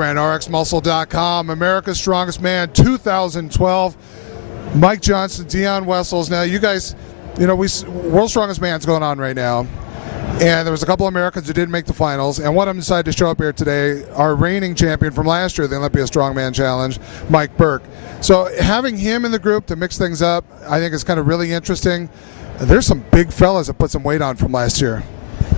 Hildebrand, rxmuscle.com. America's Strongest Man 2012. Mike Johnson, Dion Wessels. Now, you guys, World's Strongest Man's going on right now. And there was a couple of Americans who didn't make the finals, and one of them decided to show up here today, our reigning champion from last year, the Olympia Strongman Challenge, Mike Burke. So having him in the group to mix things up, I think is kind of really interesting. There's some big fellas that put some weight on from last year.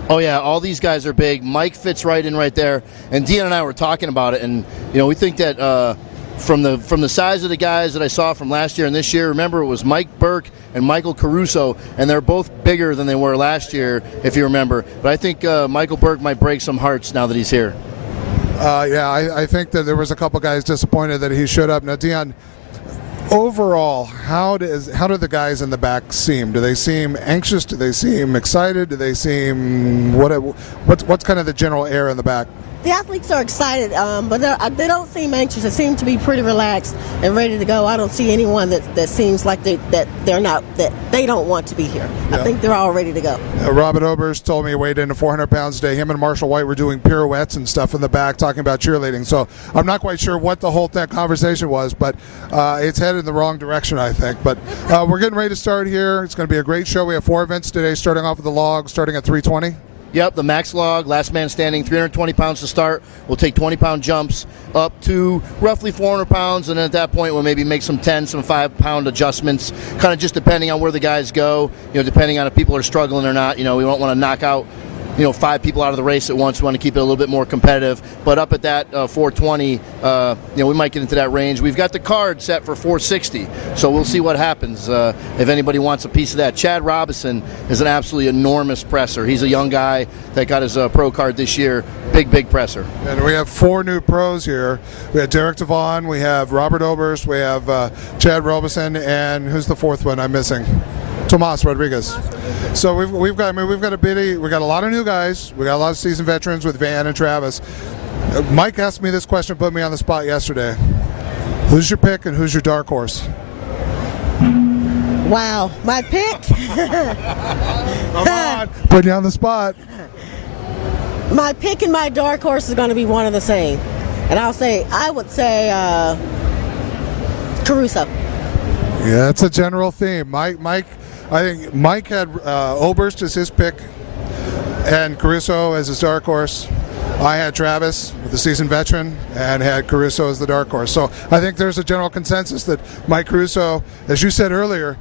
Oh yeah, all these guys are big. Mike fits right in right there, and Dion and I were talking about it, and we think that from the size of the guys that I saw from last year and this year, remember it was Mike Burke and Michael Caruso, and they're both bigger than they were last year, if you remember. But I think Michael Burke might break some hearts now that he's here. I think that there was a couple guys disappointed that he showed up. Now, Dion, overall, how do the guys in the back seem? Do they seem anxious? Do they seem excited? Do they seem what's kind of the general air in the back? The athletes are excited, but they don't seem anxious. They seem to be pretty relaxed and ready to go. I don't see anyone that seems like they don't want to be here. Yeah. I think they're all ready to go. Robert Oberst told me he weighed in to 400 pounds today. Him and Marshall White were doing pirouettes and stuff in the back, talking about cheerleading. So I'm not quite sure what the whole conversation was, but it's headed in the wrong direction, I think. But we're getting ready to start here. It's going to be a great show. We have 4 events today, starting off with the log, starting at 320. Yep, the max log, last man standing, 320 pounds to start. We'll take 20-pound jumps up to roughly 400 pounds, and then at that point we'll maybe make some 5-pound adjustments, kind of just depending on where the guys go, depending on if people are struggling or not. We don't want to knock out 5 people out of the race at once. We want to keep it a little bit more competitive. But up at that 420, we might get into that range. We've got the card set for 460, so we'll see what happens if anybody wants a piece of that. Chad Robinson is an absolutely enormous presser. He's a young guy that got his pro card this year. Big presser. And we have 4 new pros here. We have Derek Devon, we have Robert Oberst, we have Chad Robinson, and who's the 4th one I'm missing? Tomas Rodriguez. So we've got a lot of new guys. We got a lot of seasoned veterans with Van and Travis. Mike asked me this question, put me on the spot yesterday. Who's your pick and who's your dark horse? Wow, my pick. Come on, putting you on the spot. My pick and my dark horse is going to be one and the same, and I would say Caruso. Yeah, it's a general theme. I think Mike had Oberst as his pick and Caruso as his dark horse. I had Travis with the seasoned veteran and had Caruso as the dark horse. So I think there's a general consensus that Mike Caruso, as you said earlier,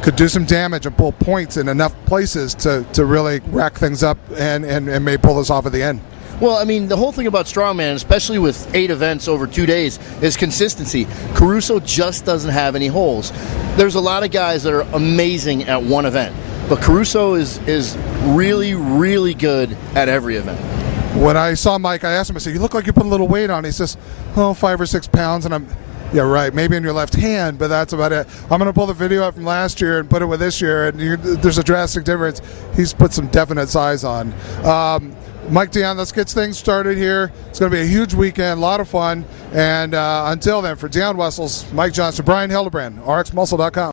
could do some damage and pull points in enough places to really rack things up and may pull this off at the end. Well, I mean, the whole thing about strongman, especially with 8 events over 2 days, is consistency. Caruso just doesn't have any holes. There's a lot of guys that are amazing at one event, but Caruso is really, really good at every event. When I saw Mike, I asked him, I said, you look like you put a little weight on. He says, 5 or 6 pounds, and yeah, right, maybe in your left hand, but that's about it. I'm going to pull the video up from last year and put it with this year, and there's a drastic difference. He's put some definite size on. Mike, Dion, let's get things started here. It's going to be a huge weekend, a lot of fun. And until then, for Dion Wessels, Mike Johnson, Brian Hildebrand, rxmuscle.com.